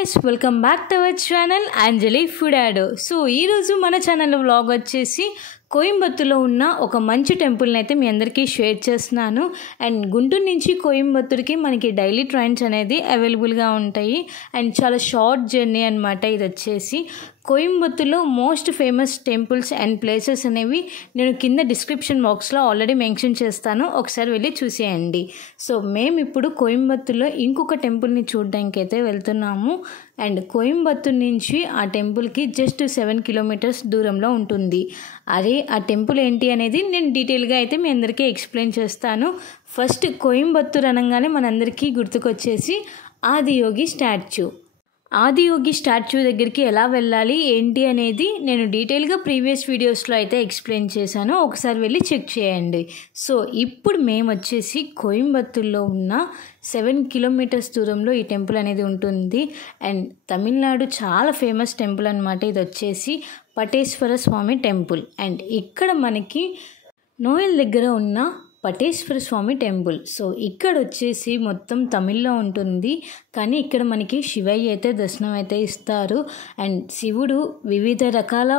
guys, welcome back to our channel Anjali Food Ado. So ee roju mana channel lo vlog vachesi కోయంబత్తూరులో ఉన్న ఒక మంచి టెంపుల్ని అయితే మీ అందరికీ షేర్ చేస్తున్నాను. అండ్ గుంటూరు నుంచి కోయంబత్తూరుకి మనకి డైలీ ట్రైన్స్ అనేది అవైలబుల్గా ఉంటాయి. అండ్ చాలా షార్ట్ జర్నీ అనమాట. ఇది వచ్చేసి కోయంబత్తూరులో most famous temples and places అనేవి నేను కింద డిస్క్రిప్షన్ బాక్స్లో ఆల్రెడీ మెన్షన్ చేస్తాను, ఒకసారి వెళ్ళి చూసేయండి. సో మేము ఇప్పుడు కోయంబత్తూరులో ఇంకొక టెంపుల్ని చూడడానికి అయితే వెళ్తున్నాము. అండ్ కోయంబత్తూరు నుంచి ఆ టెంపుల్కి జస్ట్ 7 కిలోమీటర్స్ దూరంలో ఉంటుంది. అదే ఆ టెంపుల్ ఏంటి అనేది నేను డీటెయిల్గా అయితే మీ అందరికీ ఎక్స్ప్లెయిన్ చేస్తాను. ఫస్ట్ కోయంబత్తూరు అనగానే మనందరికీ గుర్తుకొచ్చేసి ఆదియోగి స్టాచ్యూ. ఆదియోగి స్టాచ్యూ దగ్గరికి ఎలా వెళ్ళాలి ఏంటి అనేది నేను డీటెయిల్గా ప్రీవియస్ వీడియోస్లో అయితే ఎక్స్ప్లెయిన్ చేశాను, ఒకసారి వెళ్ళి చెక్ చేయండి. సో ఇప్పుడు మేము వచ్చేసి కోయంబత్తూరులో ఉన్న 7 కిలోమీటర్స్ దూరంలో ఈ టెంపుల్ అనేది ఉంటుంది. అండ్ తమిళనాడు చాలా ఫేమస్ టెంపుల్ అనమాట. ఇది వచ్చేసి పటేశ్వర స్వామి టెంపుల్. అండ్ ఇక్కడ మనకి నోయల్ దగ్గర ఉన్న పటేశ్వర స్వామి టెంపుల్. సో ఇక్కడ వచ్చేసి మొత్తం తమిళ్లో ఉంటుంది, కానీ ఇక్కడ మనకి శివయ్య అయితే దర్శనం అయితే ఇస్తారు. అండ్ శివుడు వివిధ రకాల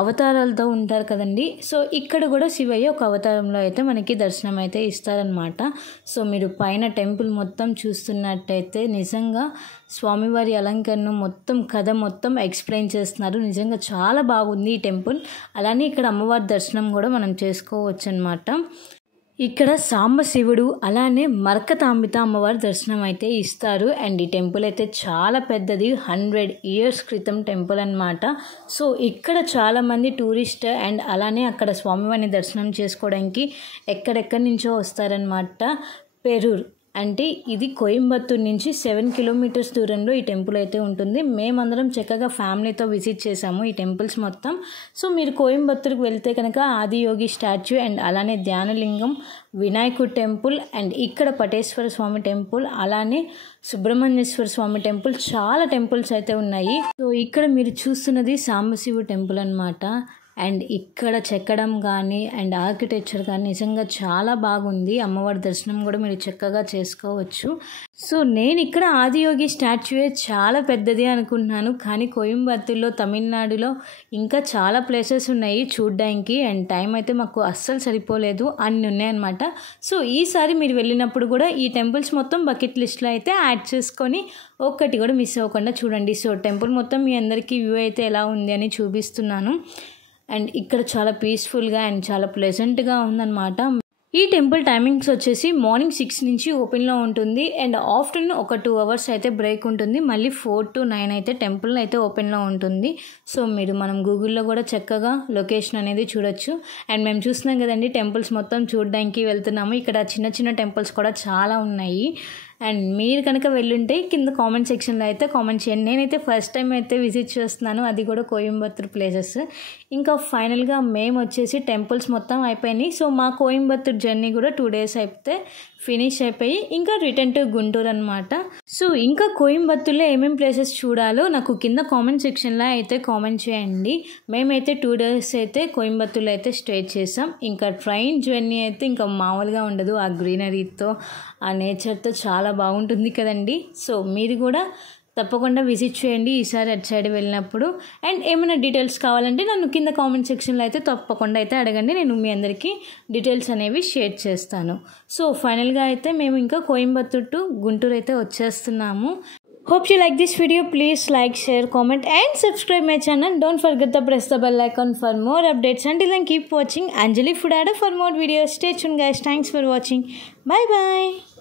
అవతారాలతో ఉంటారు కదండి. సో ఇక్కడ కూడా శివయ్య ఒక అవతారంలో అయితే మనకి దర్శనం అయితే ఇస్తారనమాట. సో మీరు పైన టెంపుల్ మొత్తం చూస్తున్నట్టయితే నిజంగా స్వామివారి అలంకరణ మొత్తం కథ మొత్తం ఎక్స్ప్లెయిన్ చేస్తున్నారు. నిజంగా చాలా బాగుంది ఈ టెంపుల్. అలానే ఇక్కడ అమ్మవారి దర్శనం కూడా మనం చేసుకోవచ్చు అనమాట. ఇక్కడ సాంబశివుడు అలానే మరకతాంబిత అమ్మవారి దర్శనం అయితే ఇస్తారు. అండ్ ఈ టెంపుల్ అయితే చాలా పెద్దది, 100 years క్రితం టెంపుల్ అనమాట. సో ఇక్కడ చాలామంది టూరిస్ట్ అండ్ అలానే అక్కడ స్వామివారిని దర్శనం చేసుకోవడానికి ఎక్కడెక్కడి నుంచో వస్తారనమాట. పెరూర్ అంటే ఇది కోయంబత్తూరు నుంచి 7 కిలోమీటర్స్ దూరంలో ఈ టెంపుల్ అయితే ఉంటుంది. మేమందరం చక్కగా ఫ్యామిలీతో విజిట్ చేసాము ఈ టెంపుల్స్ మొత్తం. సో మీరు కోయంబత్తూరుకి వెళ్తే కనుక ఆదియోగి స్టాచ్యూ అండ్ అలానే ధ్యానలింగం, వినాయకుడు టెంపుల్ అండ్ ఇక్కడ పటేశ్వర స్వామి టెంపుల్ అలానే సుబ్రహ్మణ్యేశ్వర స్వామి టెంపుల్, చాలా టెంపుల్స్ అయితే ఉన్నాయి. సో ఇక్కడ మీరు చూస్తున్నది సాంబశివుడు టెంపుల్ అనమాట. అండ్ ఇక్కడ చెక్కడం కానీ అండ్ ఆర్కిటెక్చర్ కానీ నిజంగా చాలా బాగుంది. అమ్మవారి దర్శనం కూడా మీరు చక్కగా చేసుకోవచ్చు. సో నేను ఇక్కడ ఆదియోగి స్టాచ్యూయే చాలా పెద్దది అనుకుంటున్నాను, కానీ కోయంబత్తూరులో తమిళనాడులో ఇంకా చాలా ప్లేసెస్ ఉన్నాయి చూడ్డానికి. అండ్ టైం అయితే మాకు అస్సలు సరిపోలేదు, అన్నీ ఉన్నాయన్నమాట. సో ఈసారి మీరు వెళ్ళినప్పుడు కూడా ఈ టెంపుల్స్ మొత్తం బకెట్ లిస్ట్లో అయితే యాడ్ చేసుకొని ఒక్కటి కూడా మిస్ అవ్వకుండా చూడండి. సో టెంపుల్ మొత్తం మీ అందరికీ వ్యూ అయితే ఎలా ఉంది అని చూపిస్తున్నాను. అండ్ ఇక్కడ చాలా పీస్ఫుల్గా అండ్ చాలా ప్లెజెంట్గా ఉందన్నమాట. ఈ టెంపుల్ టైమింగ్స్ వచ్చేసి మార్నింగ్ 6 నుంచి ఓపెన్లో ఉంటుంది అండ్ ఆఫ్టర్నూన్ ఒక 2 hours అయితే బ్రేక్ ఉంటుంది. మళ్ళీ 4 to 9 అయితే టెంపుల్ అయితే ఓపెన్లో ఉంటుంది. సో మనం గూగుల్లో కూడా చక్కగా లొకేషన్ అనేది చూడొచ్చు. అండ్ మేము చూస్తున్నాం కదండి, టెంపుల్స్ మొత్తం చూడడానికి వెళ్తున్నాము. ఇక్కడ చిన్న చిన్న టెంపుల్స్ కూడా చాలా ఉన్నాయి. అండ్ మీరు కనుక వెళ్ళుంటే కింద కామెంట్ సెక్షన్లో అయితే కామెంట్ చేయండి. నేనైతే ఫస్ట్ టైం అయితే విజిట్ చేస్తున్నాను, అది కూడా కోయంబత్తూరు ప్లేసెస్. ఇంకా ఫైనల్గా మేము వచ్చేసి టెంపుల్స్ మొత్తం అయిపోయినాయి. సో మా కోయంబత్తూరు జర్నీ కూడా 2 days అయితే ఫినిష్ అయిపోయి ఇంకా రిటర్న్ టు గుంటూరు అనమాట. సో ఇంకా కోయంబత్తూరులో ఏమేమి ప్లేసెస్ చూడాలో నాకు కింద కామెంట్ సెక్షన్లో అయితే కామెంట్ చేయండి. మేమైతే 2 days అయితే కోయంబత్తూరులో అయితే స్టే చేసాం. ఇంకా ట్రైన్ జర్నీ అయితే ఇంకా మామూలుగా ఉండదు. ఆ గ్రీనరీతో ఆ నేచర్తో చాలా బాగుంటుంది కదండి. సో మీరు కూడా తప్పకుండా విజిట్ చేయండి ఈసారి అటు సైడ్ వెళ్ళినప్పుడు. అండ్ ఏమైనా డీటెయిల్స్ కావాలంటే నన్ను కింద కామెంట్ సెక్షన్లో అయితే తప్పకుండా అయితే అడగండి, నేను మీ అందరికీ డీటెయిల్స్ అనేవి షేర్ చేస్తాను. సో ఫైనల్గా అయితే మేము ఇంకా కోయంబత్తూరు టు గుంటూరు అయితే వచ్చేస్తున్నాము. Hope you like this video. Please like, share, comment and subscribe my channel. Don't forget to press the bell icon for more updates. Until then keep watching Anjali Food Ado for more videos. Stay tuned guys. Thanks for watching. Bye bye.